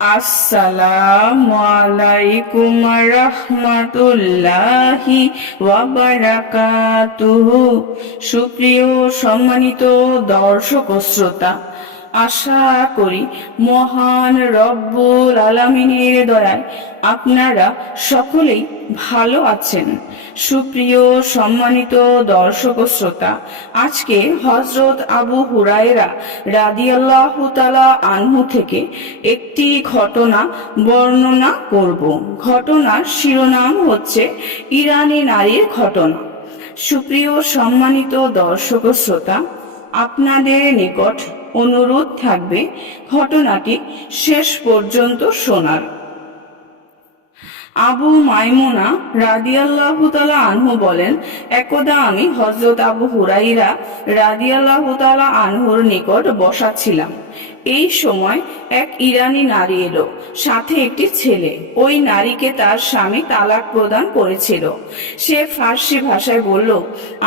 আসসালামু আলাইকুম রাহমাতুল্লাহি ওয়া বারাকাতুহু। সুপ্রিয় সম্মানিত দর্শক ও শ্রোতা, আশা করি মহান রব্বুল আলামিনের দয়ায় আপনারা সকলেই ভালো আছেন। সুপ্রিয় সম্মানিত দর্শক ও শ্রোতা, আজকে হযরত আবু হুরায়রা রাদিয়াল্লাহু তাআলা আনহু থেকে একটি ঘটনা বর্ণনা করব। ঘটনার শিরোনাম হচ্ছে ইরানি নারীর ঘটনা। সুপ্রিয় সম্মানিত দর্শক ও শ্রোতা, আপনাদের নিকট অনুরোধ থাকবে ঘটনাটি শেষ পর্যন্ত শোনার। আবু মাইমুনা রাদিয়াল্লাহু তাআলা আনহু বলেন, একদা আমি হযরত আবু হুরাইরা রাদিয়াল্লাহু তাআলা আনহুর নিকট বসা ছিলাম। এই সময় এক ইরানি নারী এলো, সাথে একটি ছেলে। ওই নারীকে তার স্বামী তালাক প্রদান করেছিল। সে ফার্সি ভাষায় বলল,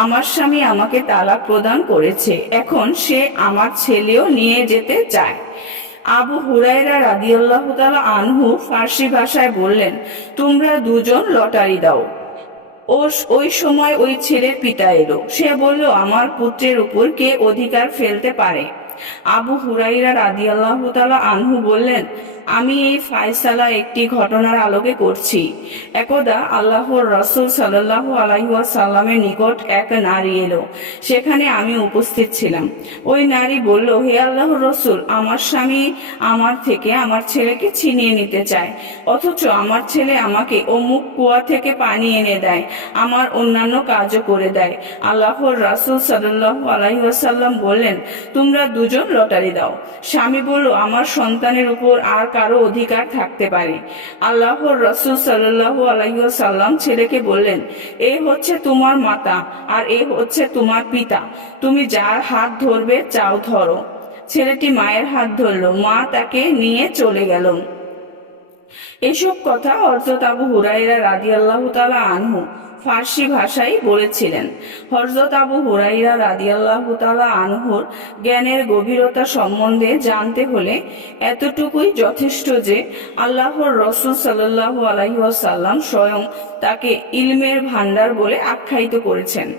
আমার স্বামী আমাকে তালাক প্রদান করেছে, এখন সে আমার ছেলেও নিয়ে যেতে চায়। আবু হুরায়রা রাদিয়াল্লাহু তাআলা আনহু ফার্সি ভাষায় বললেন, তোমরা দুজন লটারি দাও। ওই সময় ওই ছেলের পিতা এলো। সে বলল, আমার পুত্রের উপর কে অধিকার ফেলতে পারে? আবু হুরাইরা রাদিয়াল্লাহু তাআলা আনহু বললেন, আমি এই ফায়সালা একটি ঘটনার আলোকে করছি। একদা আল্লাহর রাসূল সাল্লাল্লাহু আলাইহি ওয়াসাল্লামের নিকট এক নারী এলো, সেখানে আমি উপস্থিত ছিলাম। ওই নারী বলল, হে আল্লাহর রাসূল, আমার স্বামী আমার থেকে আমার ছেলেকে ছিনিয়ে নিতে চায়, অথচ আমার ছেলে আমাকে অমুক কুয়া থেকে পানি এনে দেয়, আমার অন্যান্য কাজও করে দেয়। আল্লাহর রাসূল সাল্লাল্লাহু আলাইহি ওয়াসাল্লাম বললেন, তোমরা দুজন লটারি দাও। স্বামী বলল, আমার সন্তানের উপর আর কারো অধিকার থাকতে পারে? আল্লাহর রাসূল সাল্লাল্লাহু আলাইহি ওয়াসাল্লাম ছেলেকে বললেন, এ হচ্ছে তোমার মাতা আর এ হচ্ছে তোমার পিতা, তুমি যার হাত ধরবে চাও ধরো। ছেলেটি মায়ের হাত ধরল, মা তাকে নিয়ে চলে গেল। এসব কথা হযরত আবু হুরায়রা রাদিয়াল্লাহু তাআলা আনহু ফার্সি ভাষায় বলেছিলেন। হযরত আবু হুরায়রা রাদিয়াল্লাহু তাআলা আনহুর জ্ঞানের গভীরতা সম্বন্ধে জানতে হলে এতটুকুই যথেষ্ট যে আল্লাহর রাসূল সাল্লাল্লাহু আলাইহি ওয়াসাল্লাম স্বয়ং তাকে ইলমের ভান্ডার বলে আখ্যায়িত করেছেন।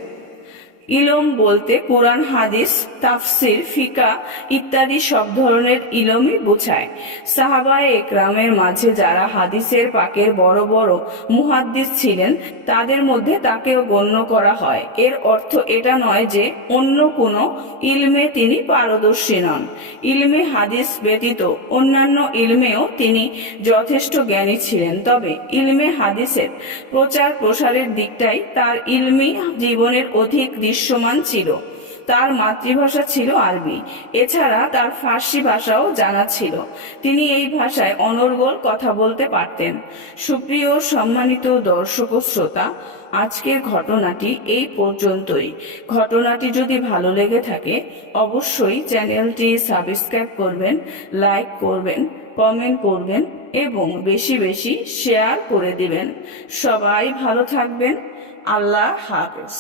ইলম বলতে কুরআন, হাদিস, তাফসির, ফিকা ইত্যাদি সব ধরনের ইলমই বোঝায়। সাহাবায়ে একরামের মাঝে যারা হাদিসের পাকের বড় বড় মুহাদ্দিস ছিলেন, তাদের মধ্যে তাকেও গণ্য করা হয়। এর অর্থ এটা নয় যে অন্য কোনো ইলমে তিনি পারদর্শী নন। ইলমে হাদিস ব্যতীত অন্যান্য ইলমেও তিনি যথেষ্ট জ্ঞানী ছিলেন, তবে ইলমে হাদিসের প্রচার প্রসারের দিকটাই তার ইলমি জীবনের অধিক দৃশ্যমান ছিল। তার মাতৃভাষা ছিল আরবি, এছাড়া তার ফার্সি ভাষাও জানা ছিল। তিনি এই ভাষায় অনর্গল কথা বলতে পারতেন। সুপ্রিয় সম্মানিত দর্শক ও শ্রোতা, আজকের ঘটনাটি এই পর্যন্তই। ঘটনাটি যদি ভালো লেগে থাকে অবশ্যই চ্যানেলটি সাবস্ক্রাইব করবেন, লাইক করবেন, কমেন্ট করবেন এবং বেশি বেশি শেয়ার করে দিবেন। সবাই ভালো থাকবেন। আল্লাহ হাফেজ।